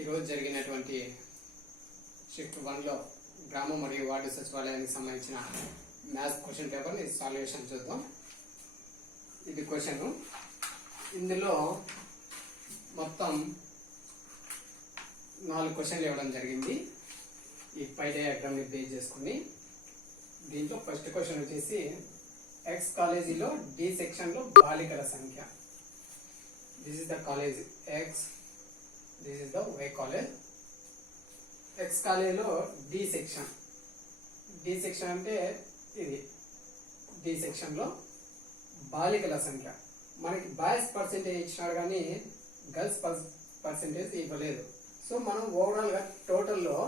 ఈరోజు జరిగినటువంటి షిఫ్ట్ 1లో గ్రామ మరియు వార్డు సచివాలయానికి సంబంధించిన మ్యాథ్స్ క్వశ్చన్ పేపర్ని సాల్యుయేషన్ చూద్దాం. ఇది క్వశ్చన్. ఇందులో మొత్తం 4 క్వశ్చన్లు ఇవ్వడం జరిగింది. ఈ పై డయాగ్రామ్ని బేస్ చేసుకుని దీంట్లో ఫస్ట్ క్వశ్చన్ వచ్చేసి ఎక్స్ కాలేజీలో డి సెక్షన్లో బాలికల సంఖ్య. This is the college X, this is the Y college. X కాలేజీలో డి సెక్షన్. డి సెక్షన్ అంటే ఇది. డి సెక్షన్లో బాలికల సంఖ్య. మనకి బాయ్స్ పర్సెంటేజ్ ఇచ్చినాడు కానీ గర్ల్స్ పర్సెంటేజ్ ఇవ్వలేదు. సో మనం ఓవరాల్గా టోటల్లో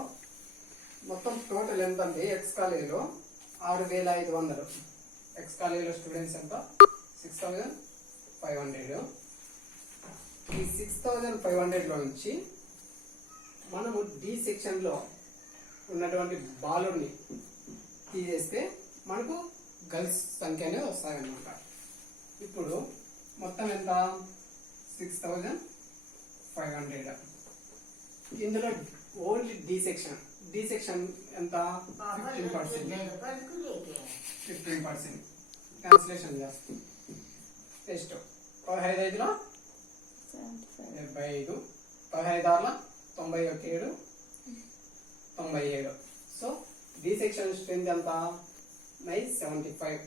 మొత్తం టోటల్ ఎంత అండి? ఎక్స్ కాలేజీలో 6500. ఎక్స్ కాలేజీలో స్టూడెంట్స్ ఎంత? 6500. ఈ 6500లో నుంచి మనము డి సెక్షన్లో ఉన్నటువంటి బాలుడిని తీసేస్తే మనకు గర్ల్స్ సంఖ్య అనేది వస్తాయన్నమాట. ఇప్పుడు మొత్తం ఎంత? 6500. ఇందులో only D section. D section ఎంత? 15%. క్యాన్సిలేషన్ చేస్తాం. Next 15 75, 15 97, 97. So D section strength ఎంత? 975.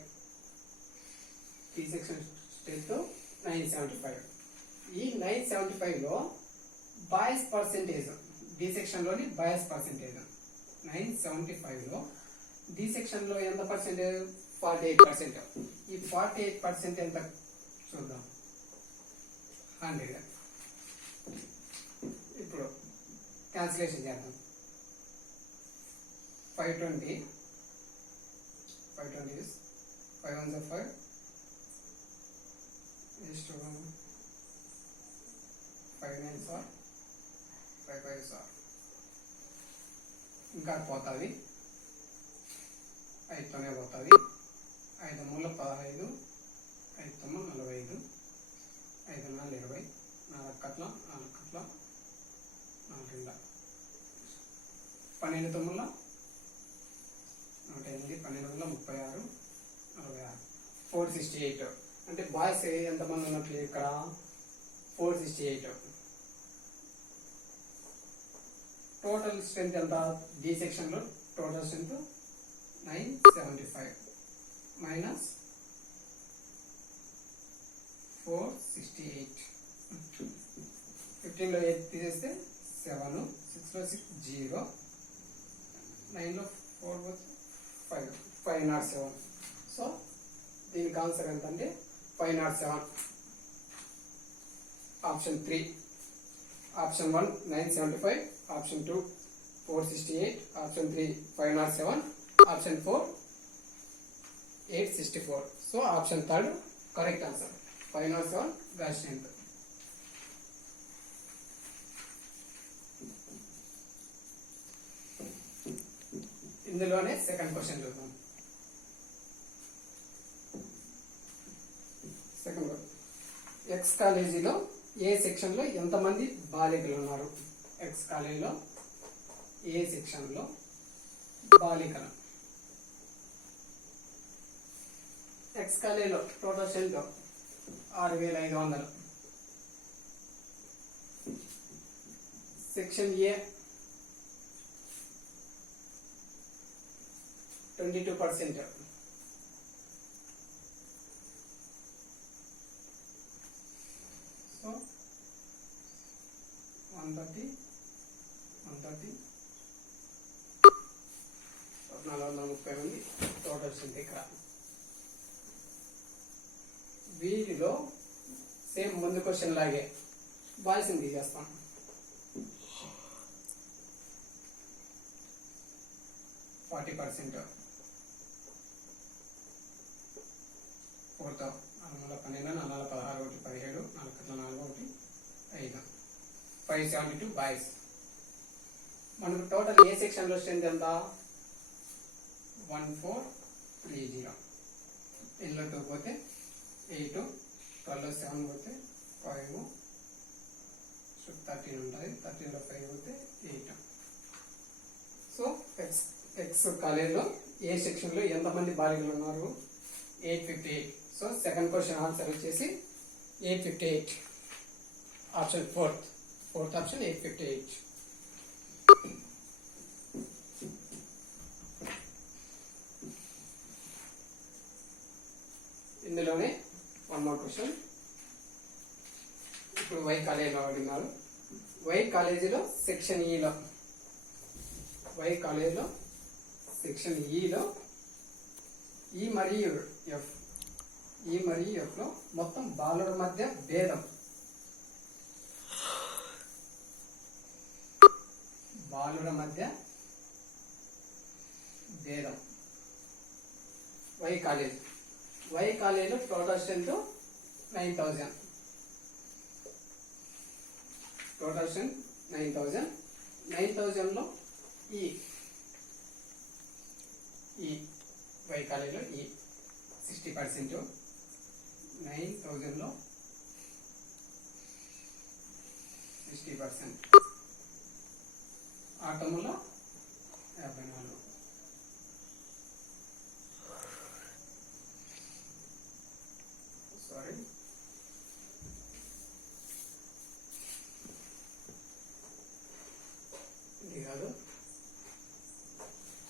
D section strength 975. ఈ 975లో బాయ్స్ పర్సెంటేజ్, డి సెక్షన్లోని బాయ్స్ పర్సెంటేజ్ 975లో డి సెక్షన్లో ఎంత పర్సెంటేజ్? 48%. ఈ 48% ఎంత చూద్దాం. 100. ఇప్పుడు క్యాన్సిలేషన్ చేద్దాం. 520 is 5 1 5 is 2 5 9 are 5 5 are. ఇంకా పోతుంది. 5తోనే పోతుంది. 5 3 15, 5 9 45, 5 4 20, 4 కట్ల 4 కట్ల 4 2 12 9 108, 12 36, 46, 468. అంటే బాయ్స్ ఎంతమంది ఉన్నట్లు ఇక్కడ? 468. టోటల్ స్ట్రెంత్ ఎంత? డి సెక్షన్లో టోటల్ స్ట్రెంత్ 975 మైనస్ 468. 15లో 8 తీసేస్తే 7, 6లో 6 0, 9లో 4 5 507. సో దీనికి ఆన్సర్ ఎంత అంటే 507. Option 3. Option 1 975, option 2 468, option 3 507, option 4 864. So option 3 correct answer. 507 batch strength. ఇందులోనే సెకండ్ క్వశ్చన్ చూద్దాం. సెకండ్ ఎక్స్ కాలేజీలో ఏ సెక్షన్లో ఎంతమంది బాలికలు ఉన్నారు? ఎక్స్ కాలేజీలో ఏ సెక్షన్లో బాలికలు. ఎక్స్ కాలేజీలో టోటల్ స్ట్రెంత్ 6500. సెక్షన్ ఏ 22%. సో 130, 130, 1430 మంది టోటల్ స్ట్రెంత్ ఇక్కడ. వీటిలో సేమ్ ముందు క్వశ్చన్ లాగే బాయ్స్ని తీసేస్తాం. 40%. 4తో 4 12, 4 16, 1 17, 4 4 1 5. 572 బాయ్స్. మనకు టోటల్ ఏ సెక్షన్లో స్ట్రెంత్ ఎంత? 1430. ఎల్లో 2 పోతే 8, 12 7 పోతే 5, 13 ఉంటుంది. 13లో 5 పోతే 8. సో ఎక్స్ కాలేజీలో ఏ సెక్షన్లో ఎంతమంది బాలికలు ఉన్నారు? 858. సో సెకండ్ క్వశ్చన్ ఆన్సర్ వచ్చేసి 858. Option fourth option 858. ఇందులోనే వన్ మోర్ క్వశ్చన్. ఇప్పుడు వై కాలేజీలో అడిగినారు. వై కాలేజీలో సెక్షన్ ఈలో ఈ మరియు ఎఫ్ లో మొత్తం బాలుల మధ్య భేదం వై కాలేజీలో టోటల్ స్ట్రెంత్ 9,000. 9,000లో ఈ వై కాలేజీలో 60%. 9,000లో 60%. ఆటములో 54. సారీ, ఇది కాదు.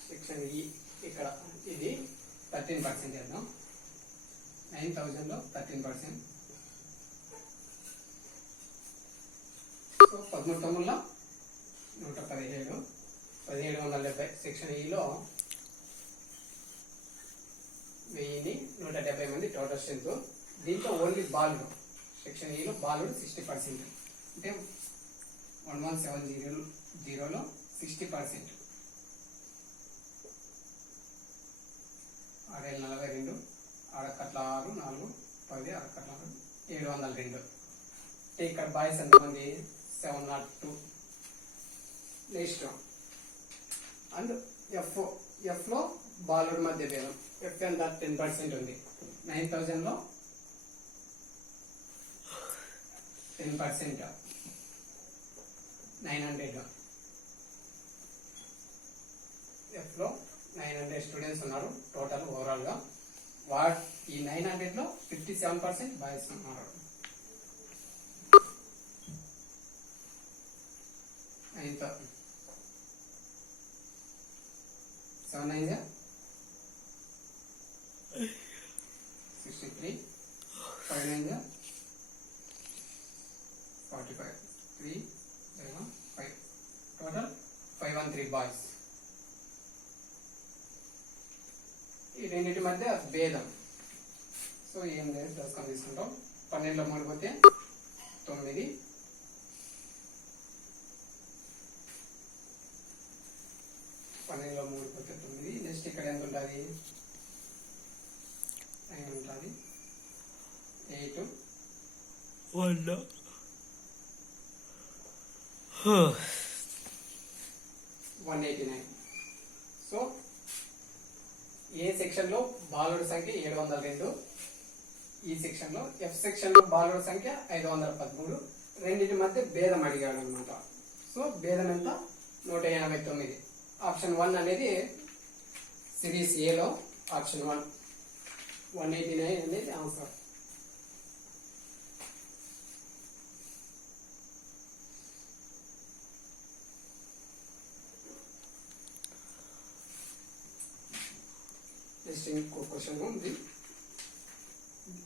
సెక్షన్ ఈ ఇక్కడ ఇది 13% చేద్దాం. 9,000లో 13%. సో 13 117. 1770. సెక్షన్ ఈలో 1000 మంది టోటల్ స్ట్రెంత్. దీంట్లో ఓన్లీ బాలుడు, సెక్షన్ ఈలో బాలుడు 60%. అంటే 1170లో 60%. 642, 6 4 10, 6 702. ఇక్కడ బాయ్స్ ఎంతమంది? 702. నెక్స్ట్ అండ్ ఎఫ్ లో బాలుడి మధ్య భేదం. ఎఫ్ ఎంత? 10% ఉంది. 9,000లో 10%. 900. ఎఫ్ లో 900 స్టూడెంట్స్ ఉన్నారు టోటల్ ఓవరాల్ గా. ఈ 900లో 57% బాయ్స్ ఉన్నారు. ఎంత? 7 9 63, 5 9 45, 3 0 5. Total 513 boys. ఈ రెండింటి మధ్య భేదం. సో ఏం లేదు, దశకం తీసుకుంటాం. 12లో 3 పోతే 9. 12లో 3 పోతే 9. నెక్స్ట్ ఇక్కడ ఎంత ఉంటుంది? 9 ఉంటుంది. 8 189. సో ఏ సెక్షన్ లో బాలుడి సంఖ్య 702. ఈ సెక్షన్ లో ఎఫ్ సెక్షన్ లో బాలుడి సంఖ్య 513. రెండింటి మధ్య భేదం అడిగాడు అనమాట. సో భేదం ఎంత? 189. ఆప్షన్ 1 అనేది సిరీస్ ఏలో ఆప్షన్ 1 189 అనేది ఆన్సర్. నెక్స్ట్ ఇంకో క్వశ్చన్ ఉంది.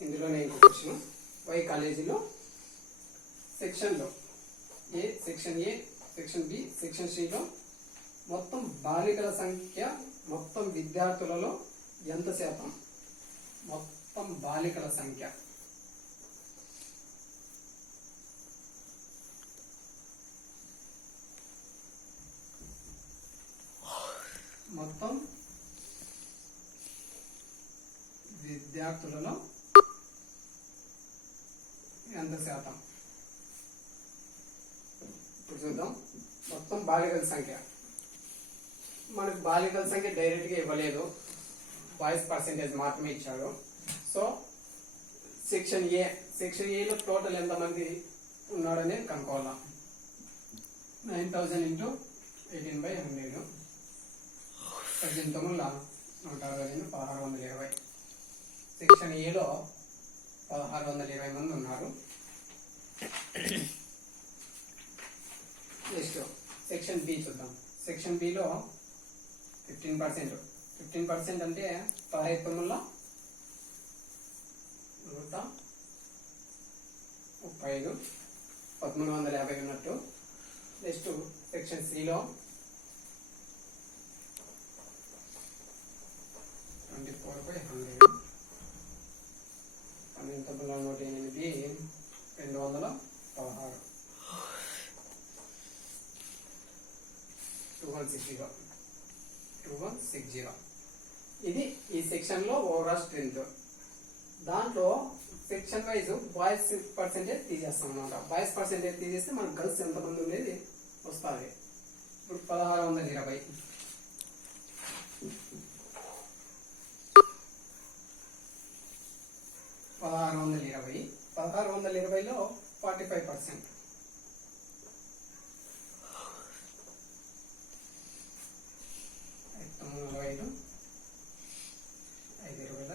ఇందులోనే ఇంకో క్వశ్చన్. వై కాలేజీలో section A, section B, section సిలో మొత్తం బాలికల సంఖ్య మొత్తం విద్యార్థులలో ఎంత శాతం? మొత్తం బాలికల సంఖ్య మొత్తం విద్యార్థులలో ఎంత శాతం? ఇప్పుడు చూద్దాం. మొత్తం బాలికల సంఖ్య. మనకు బాలికల సంఖ్య డైరెక్ట్ గా ఇవ్వలేదు, బాయ్స్ పర్సెంటేజ్ మాత్రమే ఇచ్చాడు. సో సెక్షన్ ఏలో టోటల్ ఎంతమంది ఉన్నాడని కనుక్కోవాలా. 9000 ఇంటూ 18/100 19 1620 సెక్షన్ ఏలో 1620 మంది ఉన్నారు. నెక్స్ట్ సెక్షన్ బి చూద్దాం. సెక్షన్ బిలో 15% అంటే 15 135 1350 ఉన్నట్టు. నెక్స్ట్ సెక్షన్ సిలో 24/100 19/108 216 2160. ఇది ఈ సెక్షన్ లో ఓవరాల్ స్ట్రెంత్. దాంట్లో సెక్షన్ వైజ్ బాయ్స్ పర్సెంటేజ్ తీసేస్తాం అనమాట. బాయ్స్ పర్సెంటేజ్ తీసేస్తే మనకు గర్ల్స్ ఎంతమంది ఉండేది వస్తుంది. ఇప్పుడు 1620 1620లో 45%.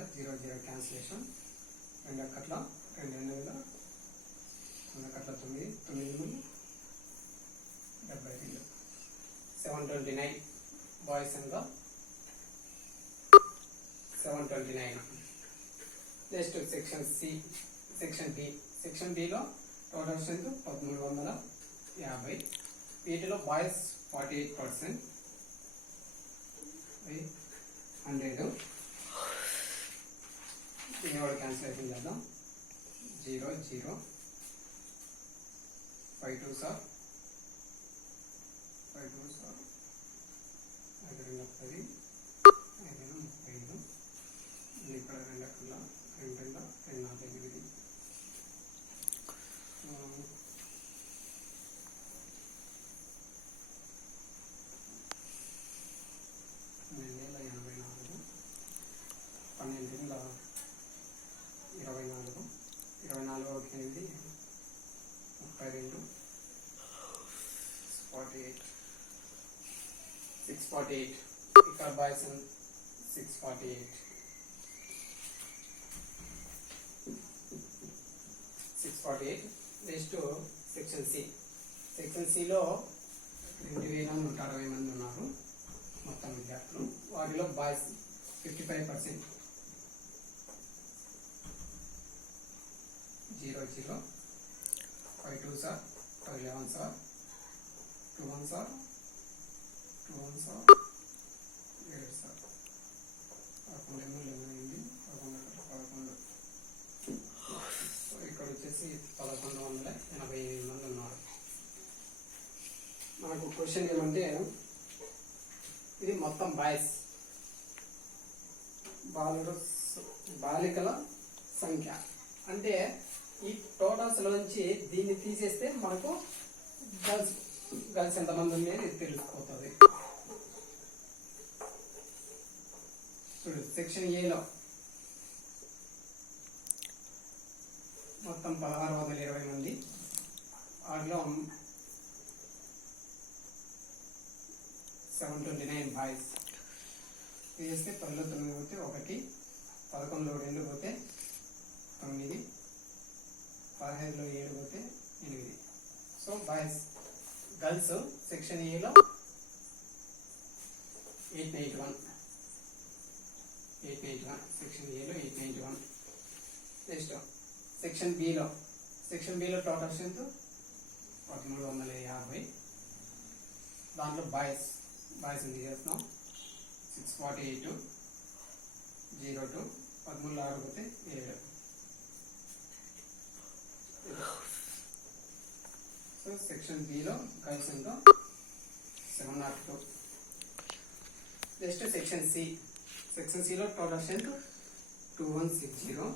520 క్యాన్సిలేషన్ 2 అక్కట్ల 2 అక్కట్ల 9 72 729 బాయ్స్ ఎంత 729. Next section C. సెక్షన్ బిలో టోటల్ స్ట్రెంత్ 1350. వీటిలో బాయ్స్ 48% 100. దీన్ని కూడా క్యాన్సిలేషన్ చేద్దాం. 0 0 5 2 సార్ 5 2 సార్ 5 2 10 5 35 ఇక్కడ 2 అక్కల 2 2 8 648. ఇక్కడ boys 648. 648. Next section C. Section సిలో 2160 మంది ఉన్నారు మొత్తం విద్యార్థులు. వాటిలో boys 55%. 0 0 5 2 sir 11 sir 2 1 sir 2 1 sir 7 sir 11 11 11. ఇక్కడ వచ్చేసి 1180 మంది ఉన్నారు. మనకు క్వశ్చన్ ఏమంటే ఇది మొత్తం బాయ్స్ బాలికల సంఖ్య. అంటే ఈ టోటల్స్ లోంచి దీన్ని తీసేస్తే మనకు గర్ల్స్ ఎంతమంది ఉండేది తెలిసిపోతుంది. చూడు సెక్షన్ ఏలో మొత్తం 1620 మంది. వాటిలో 729 బాయ్స్. తీసేస్తే 10లో 9 పోతే 1, 11లో 2 పోతే 9, 15లో 7 పోతే 8. సో బాయ్స్ గర్ల్స్ సెక్షన్ ఏలో 891. సెక్షన్ ఏలో 891. నెక్స్ట్ సెక్షన్ బిలో టోటల్ స్ట్రెంత్ 1350. దాంట్లో బాయ్స్ ఉంది చేస్తున్నాం 648. 0 2 13లో 6 పోతే 7. సో సెక్షన్ బిలో గర్ల్స్ ఎంతో 702. నెక్స్ట్ సెక్షన్ సిలో టోటల్ స్ట్రెంత్ 2160.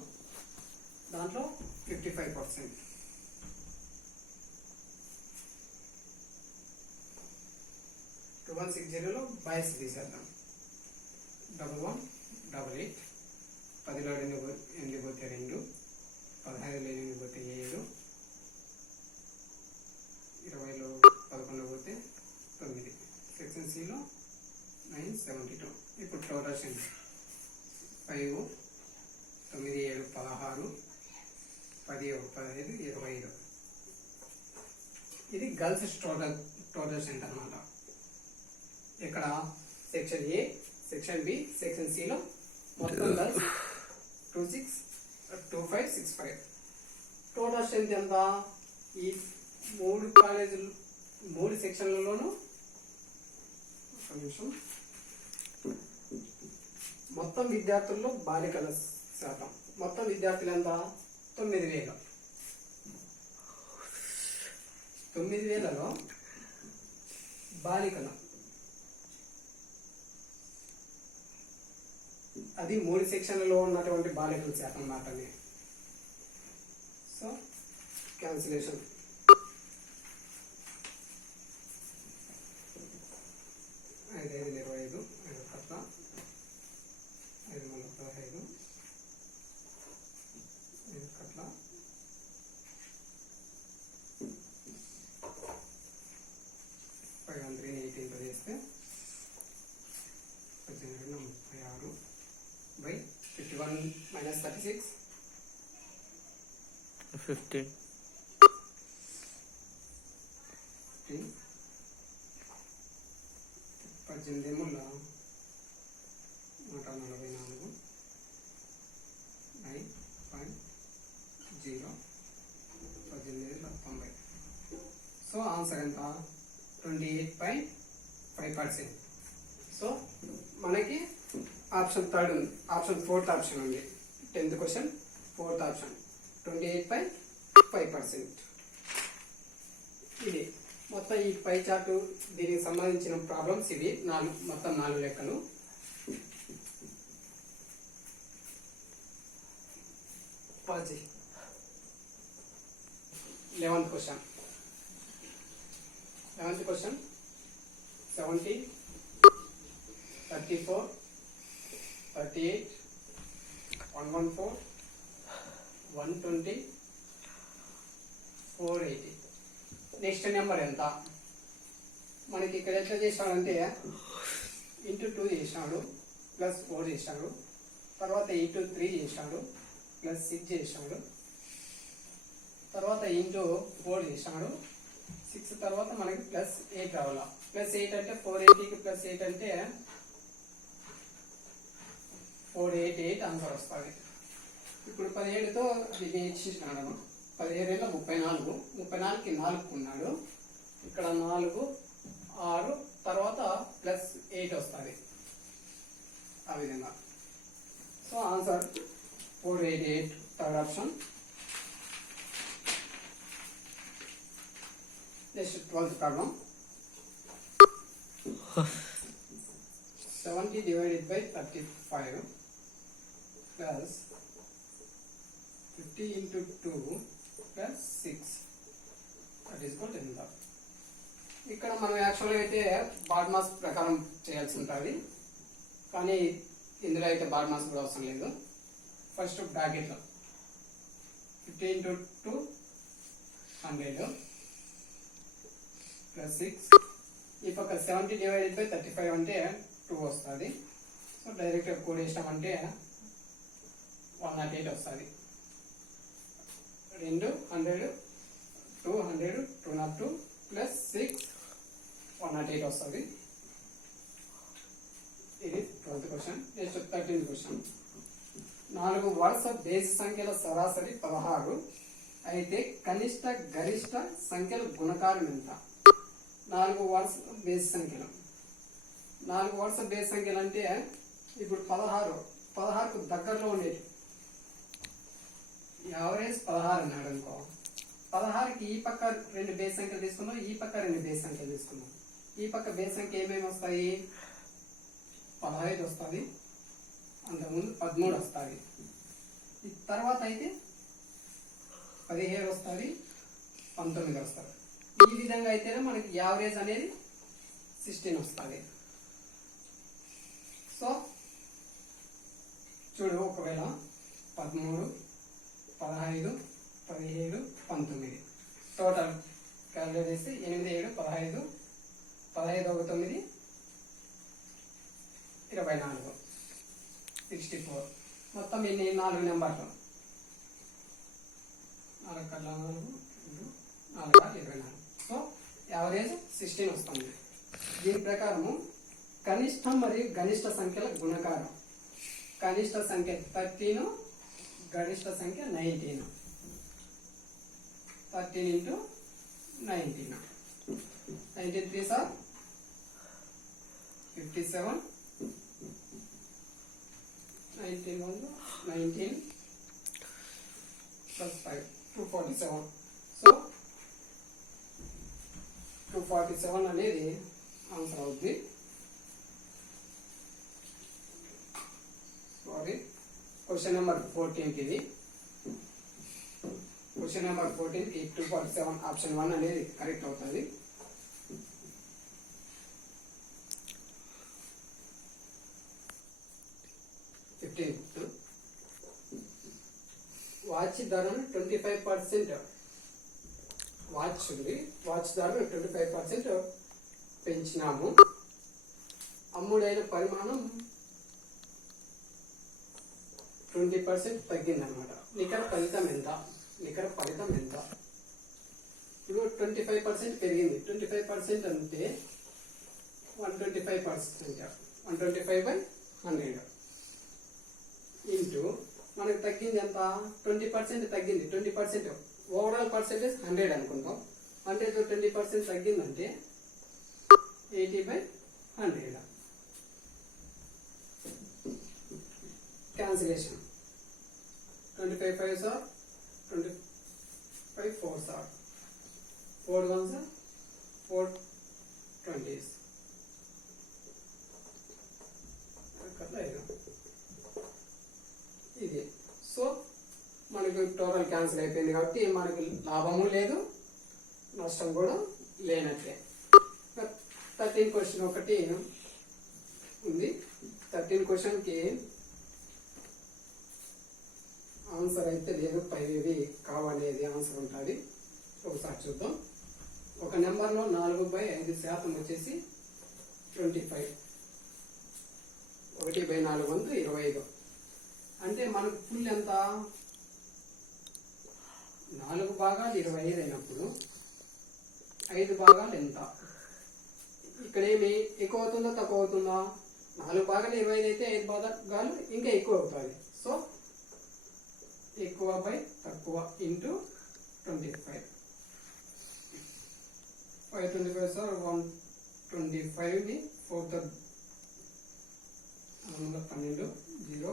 దాంట్లో 55%. 2160లో బాయ్స్ తీసేద్దాం. 1188. 10లో 8 పోతే 2, 15లో 8 పోతే 7, 20లో 11 పోతే టోటల్ స్ట్రెంత్ 5, 9, 7, 16, 10, 15, 25. ఇది గర్ల్స్ టోటల్ స్ట్రెంత్ అన్నమాట. ఇక్కడ section A, section B, section సిలో మొత్తం గర్ల్స్ 2565. టోటల్ స్ట్రెంత్ ఎంత? ఈ 3 కాలేజీలు 3 సెక్షన్లలోనూ ఒక నిమిషం, మొత్తం విద్యార్థుల్లో బాలికల శాతం మొత్తం విద్యార్థులు ఎంత? 9000. 9000లో బాలికలు అది 3 సెక్షన్లలో ఉన్నటువంటి బాలికల శాతం మాత్రమే. So cancellation. 5, 5, 25, 5 కట్ల 5, 3, 15, 5 కట్ల 5, 18 చేస్తే 36 by 51 minus 36 15. 18 ముళ్ళ 144 9.0 1890. సో ఆన్సర్ ఎంత? 28.5%. సో మనకి ఆప్షన్ 3 ఉంది, ఆప్షన్ 4th ఆప్షన్ ఉంది. 10th question 4th option 28.5%. ఇది మొత్తం ఈ పై చార్టు దీనికి సంబంధించిన ప్రాబ్లమ్స్ ఇవి మొత్తం 4 లెక్కలు. Pause 11th question 70, 34, 38, 114, 120, 480. Next number ఎంత? మనకి ఇక్కడ ఎట్లా చేసాడంటే ఇంటూ 2 చేసాడు, ప్లస్ 4 చేసాడు, తర్వాత ఇంటూ 3 చేసాడు, ప్లస్ 6 చేసాడు, తర్వాత ఇంటూ 4 చేసాడు, 6 తర్వాత మనకి ప్లస్ 8 రావాలా. ప్లస్ 8 అంటే 480కి ప్లస్ 8 అంటే 488 ఆన్సర్ వస్తుంది. ఇప్పుడు 17తో దీన్ని ఇచ్చినాడు. 17 34, 34కి 4 ఉన్నాడు. ఇక్కడ 4, 6 తర్వాత ప్లస్ 8 వస్తుంది. ఆ విధంగా. So answer 488, third option. Next 12th problem. 70 divided by 35 plus 50 into 2 plus 6 that is equal to ఎంత? ఇక్కడ మనం యాక్చువల్గా అయితే బాడ్ మాస్ ప్రకారం చేయాల్సి ఉంటుంది, కానీ ఇందులో అయితే బాడ్ మాస్ కూడా అవసరం లేదు. ఫస్ట్ బ్రాకెట్లో 50 into 2 100 ప్లస్ 6. ఈ పక్క 70 divided by 35 అంటే 2 వస్తుంది. సో డైరెక్ట్గా కోడ్ వేసినామంటే 108 వస్తుంది. 2 100 200 202 ప్లస్ 6 108 వస్తుంది. ఇది 12th question. Next 13th question. 4 వరుస బేసి సంఖ్యల సరాసరి 16 అయితే కనిష్ట గరిష్ట సంఖ్యల గుణకారం ఎంత? 4 వరుస బేసి సంఖ్యలు. 4 వరుస బేసి సంఖ్యలు అంటే ఇప్పుడు 16కు దగ్గరలో ఉండేది యావరేజ్ 16 అన్నాడు అనుకో. 16కి ఈ పక్క 2 బేస్ సంఖ్యలు తీసుకున్నాం, ఈ పక్క 2 బేస్ సంఖ్యలు తీసుకున్నాం. ఈ పక్క బేస్ సంఖ్య ఏమేమి వస్తాయి? 15 వస్తుంది, అంతకుముందు 13 వస్తుంది. ఈ తర్వాత అయితే 17 వస్తుంది, 19 వస్తుంది. ఈ విధంగా అయితేనే మనకి యావరేజ్ అనేది 16 వస్తుంది. సో చూడు, ఒకవేళ 13 15 17 19 టోటల్ క్యాలిక్యులేట్ చేస్తే 8 7 15 15 1 9 24. 64. మొత్తం ఇన్ని 4 నెంబర్లు. 4 కల్లా 4 24. సో యావరేజ్ 16 వస్తుంది. దీని ప్రకారము కనిష్ట మరియు గరిష్ట సంఖ్యల గుణకారం. కనిష్ట సంఖ్య 13, గరిష్ట సంఖ్య 19. 13 into 19. 19 3s are 57. 19 plus 5 247. So 247 అనేది ఆన్సర్ అవుతుంది. సారీ, క్వశ్చన్ నెంబర్ 14 ఇది. క్వశ్చన్ నెంబర్ 14 కి 247 ఆప్షన్ 1 అనేది కరెక్ట్ అవుతుంది. వాచ్ ధరను 25% వాచ్ ధరను 25% పెంచినాము. అమ్ముడైన పరిమాణం 20% తగ్గిందనమాట. నికర ఫలితం ఎంత? ఇప్పుడు 25% పెరిగింది. 25% అంటే 125%. 125/100 ఇంటూ మనకు తగ్గింది ఎంత? 20% తగ్గింది. 20% ఓవరాల్ పర్సెంటేజ్ 100 అనుకుంటాం. 100 తో 20% తగ్గిందంటే 80/100. Cancellation. 25 5s are 25 4s are 4 1s are 4 20s. ఇది. సో మనకు టోటల్ క్యాన్సిల్ అయిపోయింది కాబట్టి మనకి లాభము లేదు, నష్టం కూడా లేనట్లే. 13 క్వశ్చన్ ఒకటి ఉంది. 13 క్వశ్చన్కి ఆన్సర్ అయితే లేదు, పైవి కావనేది ఆన్సర్ ఉంటుంది. ఒకసారి చూద్దాం. ఒక నెంబర్లో 4/5% వచ్చేసి 25. 1/4 వంతు 25. అంటే మనకు ఫుల్ ఎంత? 4 భాగాలు 25 అయినప్పుడు 5 భాగాలు ఎంత? ఇక్కడ ఏమి ఎక్కువ అవుతుందో తక్కువ అవుతుందా? 4 భాగాలు 25 అయితే 5 భాగాలు ఇంకా ఎక్కువ అవుతుంది. సో ఎక్కువ బై తక్కువ ఇంటూ 25. 525 సార్ 125 ని 4 12 0